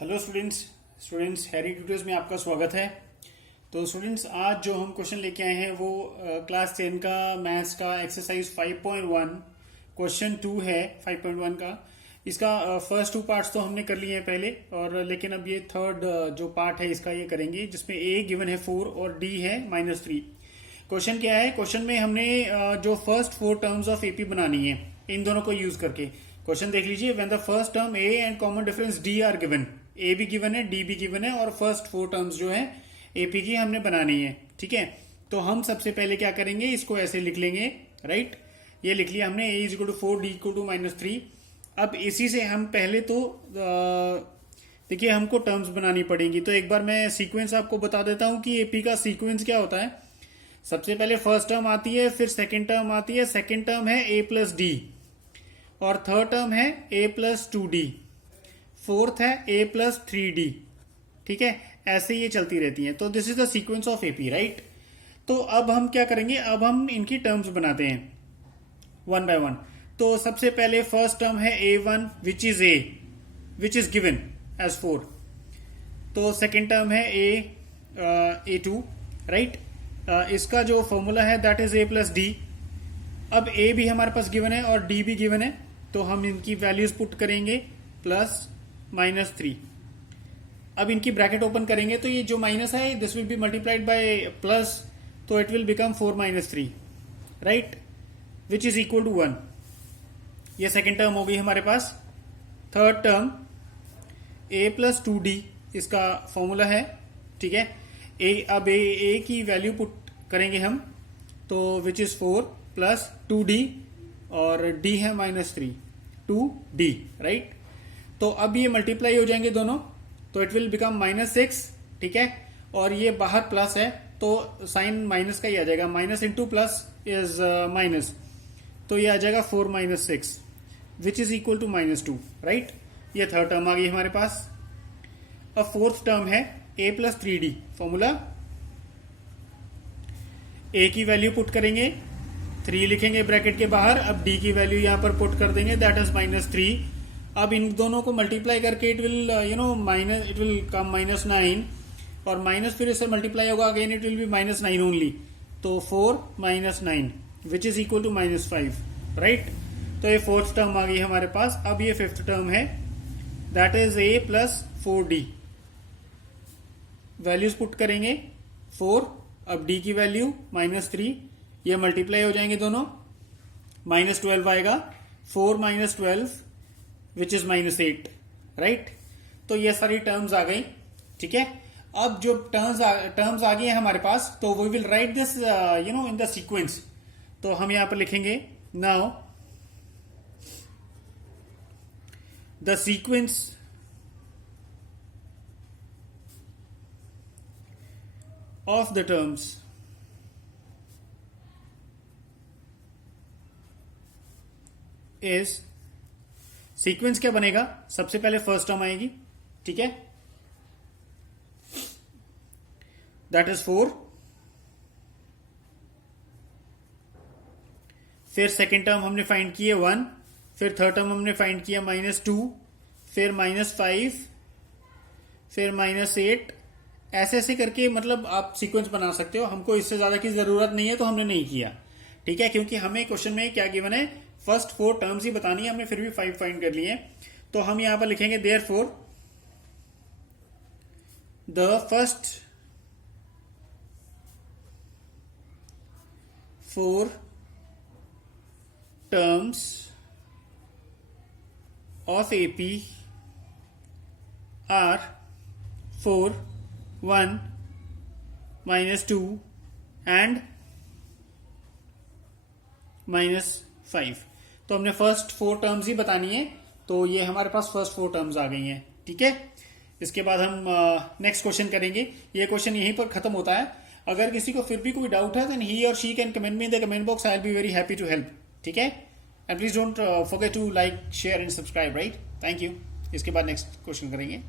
Hello students Harry tutors में आपका स्वागत है। तो स्टूडेंट्स आज जो हम क्वेश्चन लेके आए हैं वो क्लास 10 का मैथ्स का एक्सरसाइज 5.1 क्वेश्चन 2 है 5.1 का। इसका फर्स्ट टू पार्ट्स तो हमने कर लिए हैं पहले, और लेकिन अब ये थर्ड जो पार्ट है इसका ये करेंगे, जिसमें ए गिवन है 4 और डी है -3। क्वेश्चन क्या है? क्वेश्चन में हमने जो फर्स्ट 4 टर्म्स ऑफ एपी बनानी है इन दोनों को यूज करके। क्वेश्चन देख लीजिए, when the first term a and common difference d are given, a भी गिवन है डी भी गिवन है, और फर्स्ट 4 टर्म्स जो है एपी की हमने बनानी है। ठीक है, तो हम सबसे पहले क्या करेंगे, इसको ऐसे लिख लेंगे। राइट, ये लिख लिया हमने, a is equal to 4 d equal to -3। अब इसी से हम पहले तो देखिए हमको टर्म्स बनानी पड़ेंगी। तो एक बार मैं सीक्वेंस आपको बता देता हूं कि एपी का सीक्वेंस क्या होता है। सबसे पहले फर्स्ट टर्म आती है, फिर सेकेंड टर्म आती है। सेकेंड टर्म है a प्लस डी, और थर्ड टर्म है a प्लस 2d, फोर्थ है a प्लस 3d। ठीक है, ऐसे ये चलती रहती हैं। तो this is the sequence of AP. Right, तो अब हम क्या करेंगे, अब हम इनकी टर्म्स बनाते हैं वन बाय वन। तो सबसे पहले फर्स्ट टर्म है a1 which is given as 4। तो सेकेंड टर्म है a2। राइट, इसका जो फॉर्मूला है that is a plus D. अब a भी हमारे पास गिवन है और d भी गिवन है, तो हम इनकी वैल्यूज पुट करेंगे प्लस -3। अब इनकी ब्रैकेट ओपन करेंगे तो ये जो माइनस है this will be multiplied by plus, तो it will become 4 - 3। Right, which is equal to 1। ये सेकेंड टर्म हो गई हमारे पास। Third term a plus 2d इसका फॉर्मूला है। ठीक है, अब a की वैल्यू पुट करेंगे हम, तो विच इज 4 प्लस 2d, और d है -3 2d। राइट, तो अब ये मल्टीप्लाई हो जाएंगे दोनों, तो इट विल बिकम -6। ठीक है, और ये बाहर प्लस है तो साइन माइनस का ही आ जाएगा, minus into plus is minus, तो ये आ जाएगा 4 - 6 which is equal to -2। Right, ये थर्ड टर्म आ गई हमारे पास। अब फोर्थ टर्म है a plus 3d, formula a की वैल्यू पुट करेंगे, 3 लिखेंगे ब्रैकेट के बाहर। अब d की वैल्यू यहां पर पुट कर देंगे, दैट इज -3। अब इन दोनों को मल्टीप्लाई करके it will it will come -9, और माइनस फिर इससे मल्टीप्लाई होगा again, it will be -9 only, तो 4 - 9 which is equal to -5। Right, तो ये फोर्थ टर्म आ गई हमारे पास। अब ये फिफ्थ टर्म है that is a plus 4d, values put करेंगे 4, अब d की वैल्यू -3, ये मल्टीप्लाई हो जाएंगे दोनों, -12 आएगा, 4 - 12 विच इज -8। राइट, तो ये सारी टर्म्स आ गई। ठीक है, अब जो टर्म्स आ गई है हमारे पास, तो we will write this in the sequence. तो हम यहां पर लिखेंगे now the sequence of the terms is, sequence क्या बनेगा, सबसे पहले फर्स्ट टर्म आएगी। ठीक है, दैट इज 4, फिर सेकेंड टर्म हमने फाइंड किए 1, फिर थर्ड टर्म हमने फाइंड किया -2, फिर -5, फिर -8। ऐसे ऐसे करके मतलब आप सीक्वेंस बना सकते हो। हमको इससे ज्यादा की जरूरत नहीं है तो हमने नहीं किया। ठीक है, क्योंकि हमें क्वेश्चन में क्या गिवन है, फर्स्ट 4 टर्म्स ही बतानी है, हमने फिर भी 5 फाइंड कर लिए। तो हम यहां पर लिखेंगे therefore the first 4 terms of AP are 4, 1, -2 and -5। तो हमने फर्स्ट 4 टर्म्स ही बतानी है, तो ये हमारे पास फर्स्ट 4 टर्म्स आ गई हैं। ठीक है, इसके बाद हम नेक्स्ट क्वेश्चन करेंगे। ये क्वेश्चन यहीं पर खत्म होता है। अगर किसी को फिर भी कोई डाउट है देन ही और she can comment me in the comment box, I will be very happy to help. ठीक है, and please don't forget to like, share and subscribe. Right, thank you. इसके बाद नेक्स्ट क्वेश्चन करेंगे।